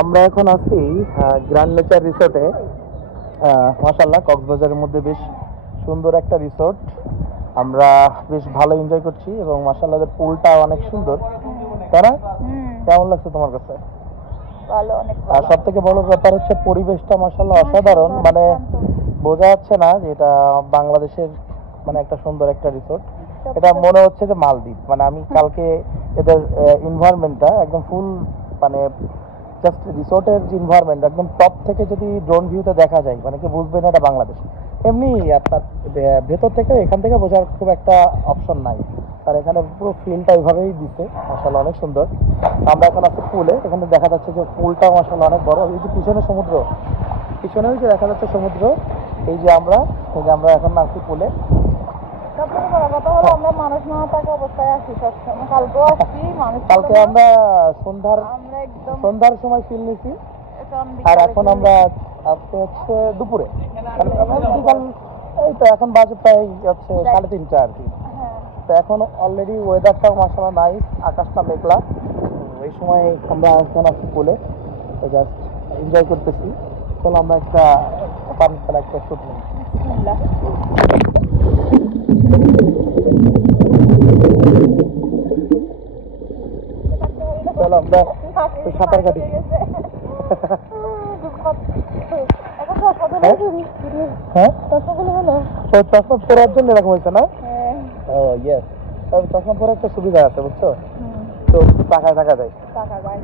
আমরা এখন আছি গ্র্যান্ড নেচার রিসোর্টে। মাশাআল্লাহ কক্সবাজারের মধ্যে বেশ সুন্দর একটা রিসোর্ট। আমরা বেশ ভালো এনজয় করছি এবং মাশাআল্লাহ পুলটা অনেক সুন্দর। তাই না? কেমন লাগছে তোমার কাছে? ভালো, অনেক আর ভালো। সব থেকে বড় ব্যাপার হচ্ছে পরিবেশটা মাশাআল্লাহ অসাধারণ। মানে বোঝা যাচ্ছে না যে এটা বাংলাদেশের মানে একটা সুন্দর একটা রিসোর্ট। এটা মনে হচ্ছে যে মালদ্বীপ। মানে আমি কালকে এদের এনভায়রনমেন্টটা একদম ফুল মানে জাস্ট রিসোর্টের যে এনভায়রনমেন্ট একদম টপ থেকে যদি ড্রোন ভিউতে দেখা যায় মানে কি বুঝবেন এটা বাংলাদেশ। এমনি আপনার ভেতর থেকে এখান থেকে বোঝার খুব একটা অপশন নাই, আর এখানে পুরো ফিলটা এইভাবেই দিচ্ছে। মাশাআল্লাহ অনেক সুন্দর। আমরা এখন আছি পুলে, এখানে দেখা যাচ্ছে যে পুলটা মাশাআল্লাহ অনেক বড়। এই যে পিছনে সমুদ্র, পিছনে ওই যে দেখা যাচ্ছে সমুদ্র। এই যে আমরা এখন আছি পুলে। সবথেকে বড় কথা হলো আমরা মানুষ না থাকা অবস্থায় আসি সবসময়। কালকেও আসছি মানুষ ছিল কালকে না। আমরা আমরা একদম সন্ধ্যার সময় ফিল নিছি, আর এখন আমরা আজকে হচ্ছে দুপুরে বিকাল। এই তো এখন বাজে প্রায় হচ্ছে 3:30 আর কি। হ্যাঁ। তো এখন অলরেডি ওয়েদারটাও মাশাআল্লাহ নাইস, আকাশটা মেঘলা। এই সময় আমরা এখন আছি পুলে, জাস্ট এনজয় করতেছি। চলো আমরা একটা পান খেলা একটা শুট নিই। বিসমিল্লাহ। চলো আমরা একটু সাঁতার কাটি। হ্যাঁ, তো চশমা পরার জন্য এরকম হয়েছে না? ও ইয়েস, তবে চশমা পরে একটা সুবিধা আছে বুঝছো, তো টাকায় টাকা দেয়। টাকা যায়।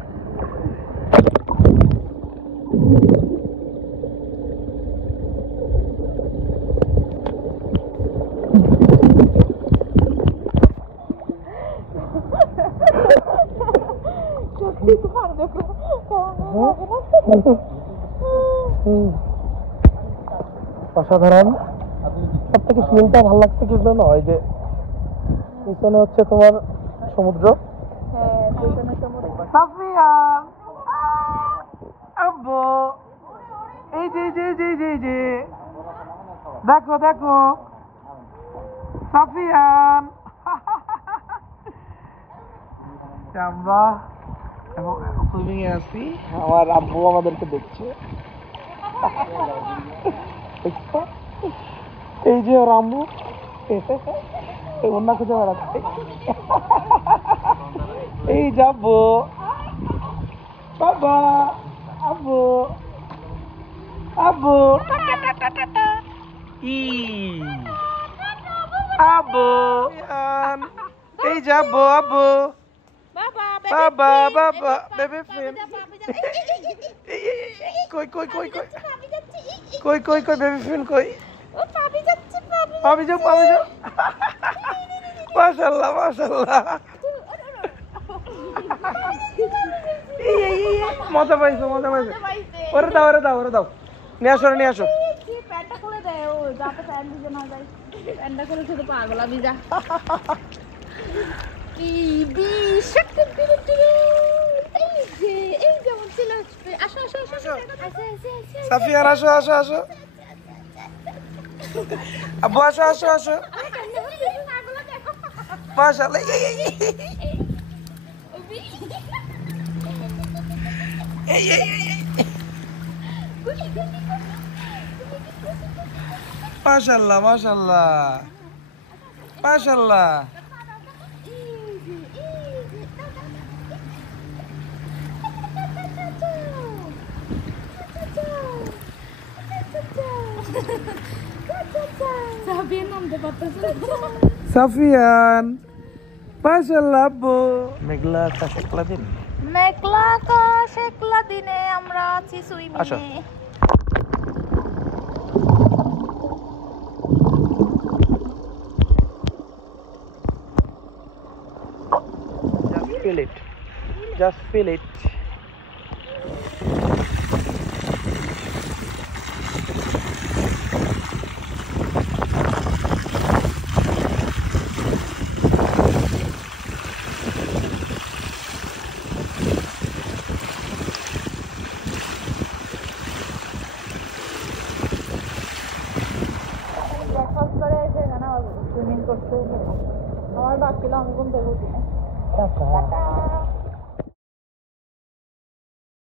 অসাধারণ। সব থেকে ফিলটা ভালো লাগছে কি জন্য, ওই যে পিছনে হচ্ছে তোমার সমুদ্র। হ্যাঁ, পিছনে সমুদ্র। সাফিয়া আব্বু, এই যে যে যে যে যে দেখো দেখো সাফিয়ান। আমরা সুইমিং এ আছি, আমার আব্বু আমাদেরকে দেখছে। দেখছো? এই যে ওর আম্মু অন্য খুঁজে বেড়াচ্ছে। এই যাবো বাবা, আব্বু আব্বু ই আব্বু, এই যাবো আব্বু বাবা বাবা বেবি ফিন। কই কই কই কই কই কই কই বেবি ফিন কই? পাবি যাও পাবি যাও। মাশাআল্লাহ মাশাআল্লাহ। মজা পাইছো মজা পাইছো। ওরে দাও ওরে দাও ওরে দাও, নিয়ে আসো নিয়ে আসো। প্যান্টটা খুলে দেয় ও, যাতে প্যান্ট ভিজে না যায়। প্যান্টটা খুলে শুধু পাগলা ভিজা। সাফিয়ান আসো আসো আসো, আব্বু আসো আসো আসো। মাশাআল্লাহ। মাশাআল্লাহ মাশাআল্লাহ মাশাআল্লাহ। সাফিয়ান মাশাআল্লাহ আব্বু। মেঘলা আকাশ একলা দিন, মেঘলা আকাশ একলা দিনে আমরা আছি আসো। সুইমিংয়ে। Just feel it. Just feel it. Breakfast করে এসে এখানে সুইমিং করতে আমার বাকি ছিল, আমি ঘুম থেকে উঠি না।